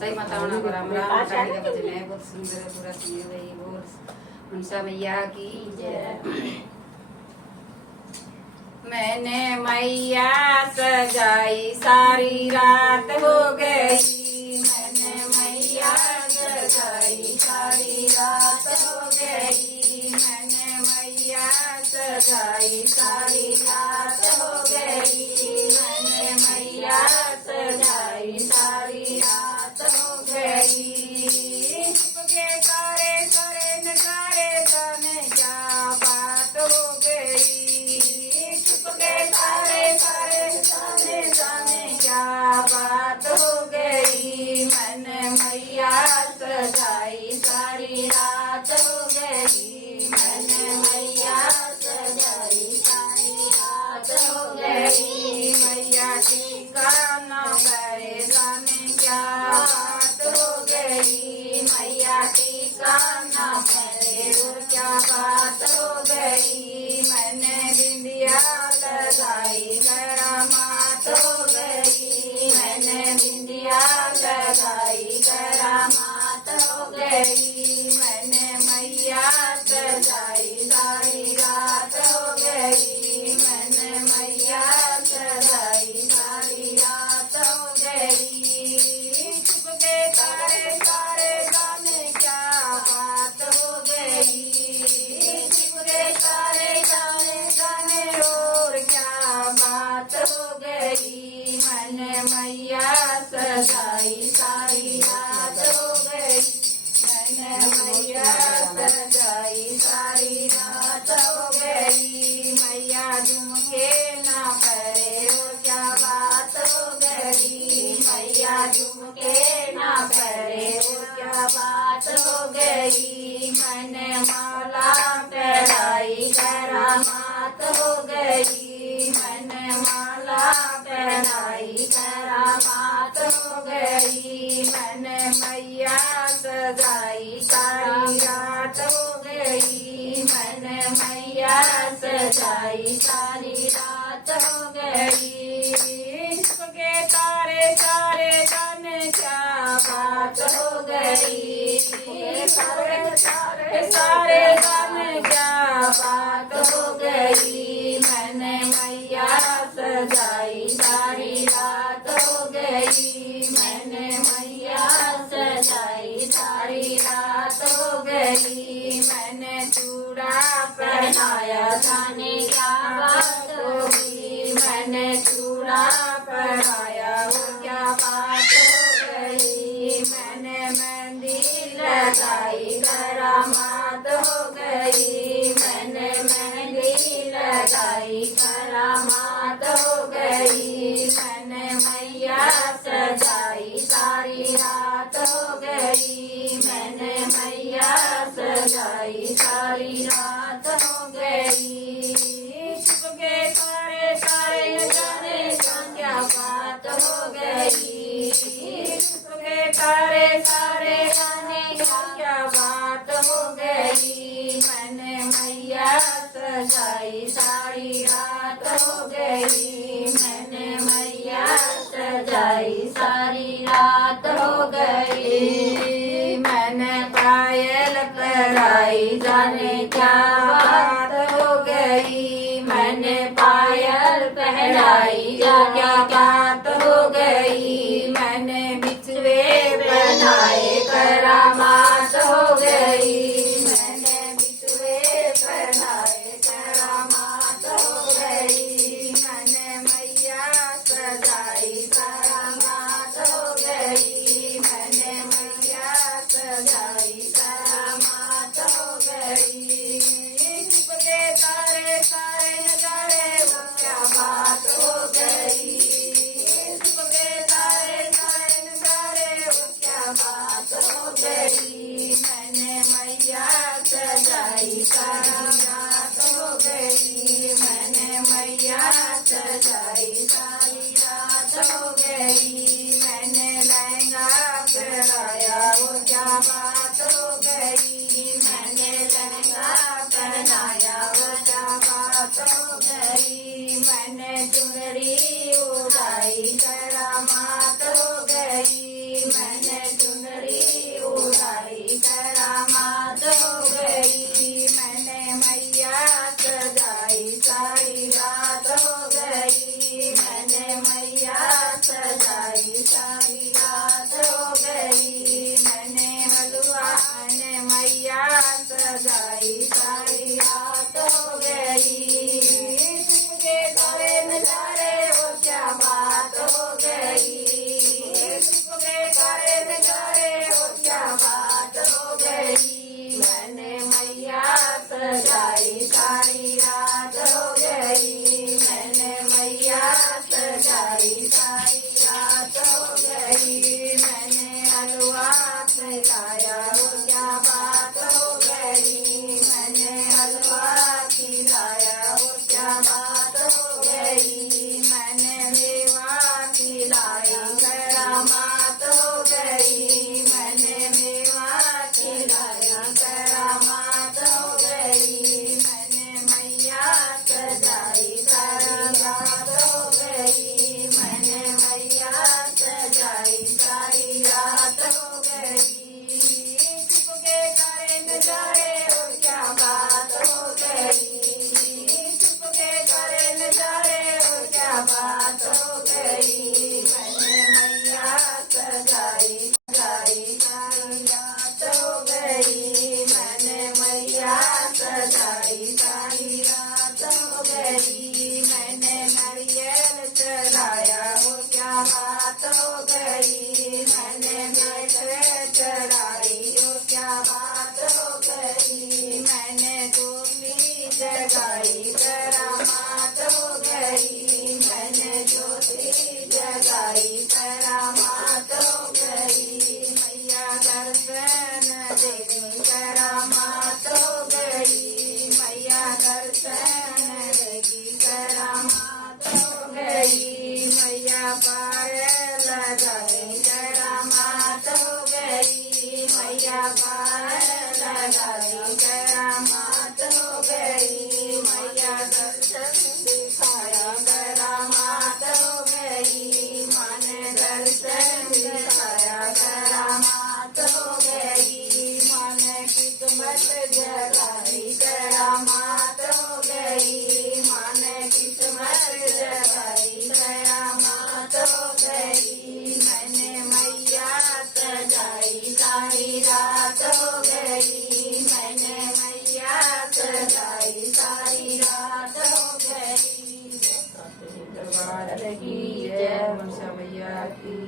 सही माताओं को राम राम रानी के भजन है बहुत सुंदर है पूरा सुनिए भाई बोल मनसा मैया की जय। मैंने मैया सजाई सारी रात हो गई, मैंने मैया सजाई सारी रात हो गई, मैंने मैया सजाई सारी रात हो गई, मैंने मैया सजाई सारी रात हो गई। चुपके तारे करे नजारे जाने क्या बात हो गई, चुपके तारे करे जाने क्या बात हो गई, मैंने मैया सजाई सारी रात हो गई, मैंने मैया सजाई सारी रात हो गई, मैया टीका न करे जाने क्या बात हो गई, मैया टीका न करे और क्या बात हो गई, मैंने बिंदिया लगाई करामात हो गई, मैंने बिंदिया लगाई करामात हो गई, मैंने मैया सजाई सारी रात हो गई, मैंने मैया सजाई सारी रात हो गई। चुपके तारे तारे जाने क्या बात हो गई, चुपके तारे जाने और क्या बात हो गई, मैंने मैया सजाई सारी रात हो गई, मैंने मैया सजाई सारी रात हो गई, मैया झुमके ना करे और क्या बात हो गई, मैया झुमके ना करे और क्या बात हो गई, मैंने माला पहनाई करामात हो गई, मैंने माला पहनाई करामात हो गई, मैंने मैया सजाई सारी रात हो गई, मैंने मैया सजाई सारी रात हो गई। चुपके तारे तारे जाने क्या बात हो गई, सारे जाने क्या बात हो गई, मैंने मैया सजाई सारी रात हो गई, मैंने मैया सजाई सारी रात हो गई, मैंने चूड़ा पहनाया जाने क्या बात होगी, मैंने चूड़ा पहनाया वो क्या बात हो गई, मैंने मेहंदी लगाई करामात हो गई, मैंने मेहंदी लगाई करामात हो गई, मैंने मैया सजाई सारी रात हो गई, मैंने मैया सजाई सारी रात हो गई। चुपके तारे तारे जाने क्या बात हो गई, चुपके तारे तारे जाने क्या बात हो गई, मैंने मैया सजाई सारी रात हो गई, मैंने मैया सजाई सारी रात हो गई, मैंने पायल पहनाई जाने क्या बात हो गई, मैंने पायल पहनाई जा क्या बात हो गई, मैंने बिछुए पहनाए करामात हो गई, मैंने बिछुए पहनाए करामात हो गई, मैंने मैया सजाई करामात हो गई, मैंने मैया सजाई करामात हो गई। चुपके तारे तारे नजारे वो क्या बात हो गई, चुपके तारे तारे नजारे वो क्या बात हो गई, मैंने मैया सजाई सारी रात हो गई, मैंने मैया सजाई सारी रात हो गई, मैंने लहंगा पहनाया वो क्या बात हो गई, मैंने लहंगा पहनाया वो क्या बात हो गई, मैंने चुनरी उड़ाई करामात हो गई, मैंने सजाई सारी रात हो गई। चुपके करे नजारे हो क्या बात हो गई। चुपके करे नजारे हो क्या बात हो गई। मैंने मैया सजाई सारी रात हो गई। मैंने मैया सजाई सारी रात हो गई। मैंने हलवा खिलाया वो क्या बात हो गई। मैंने हलवा खिलाया वो क्या बात हो गई। मैंने मेवा खिलाया करामात हो गई। मैंने मेवा खिलाया करामात हो गई। मैंने मैया सजाई सारी रात हो गई। मैंने मैया सजाई सारी रात हो गई। चुपके करे नजारे हो क्या बात हो गई। चुपके करे नजारे हो क्या बात हो गई। मैंने मैया सजाई सजाई सारी रात हो गई। मैंने मैया सजाई सारी रात हो गई। मैंने नारियल चढ़ाया वो क्या बात हो गई। मैंने नारियल चढ़ाई वो क्या बात हो गई। मैंने डोली जगाई करामात हो गई। मैंने ज्योति जगाई करामात हो गई। मैया दर्शन देगी करामात हो गई। मैया दर्शन देगी करामात हो गई। मैया पायल लगाई करामात हो गई। मैया पायल लगाई करामात हो गई। मैया दर्शन दिखाया करामात हो गई। माँ ने दर्शन दिखाया करामात हो गई। माँ ने किस्मत जगाई करामात हो गई। माँ ने किस्मत जगाई करामात हो गई। मैंने मैया सजाई सारी रात हो गई। मैंने मैया सजाई सारी रात हो गई। दरबार की जय, मनसा मैया की।